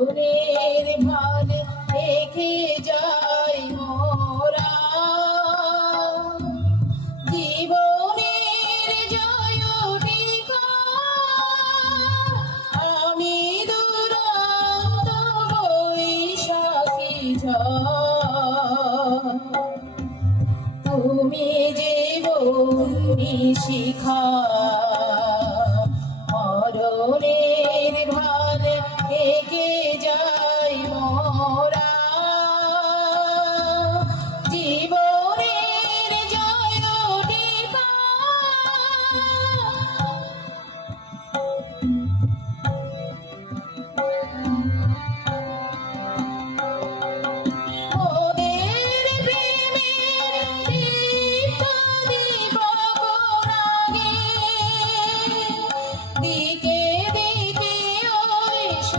মনের ভান দেখে যাই মোরা। জীবনের জয় আমি দুরন্ত বৈশাখী তুমি জীবনী শিখা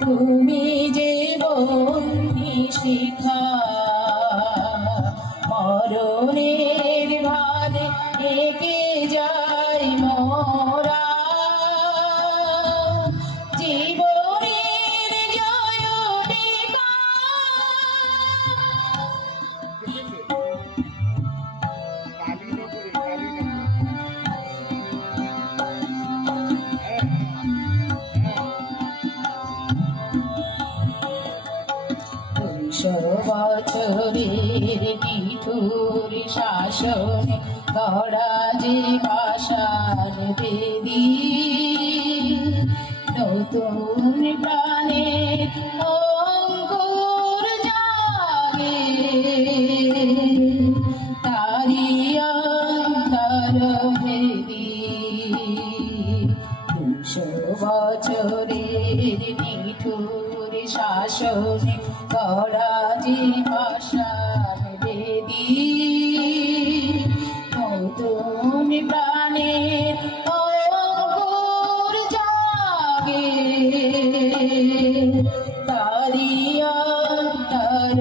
তুমি যে বন্ধি শিখা মরণের ভারে একে যাই মোরা। বছরের নিঠুর শাসনে গড়া যে পাশার বেদি। নতুন প্রাণে অঙ্কুর জাগে তারি অন্তর ভেদি দুশো বছরের নিঠুর শাসনে করাজি ভাষার বেদি। নতুন প্রাণে জাগে। তারিয়া তার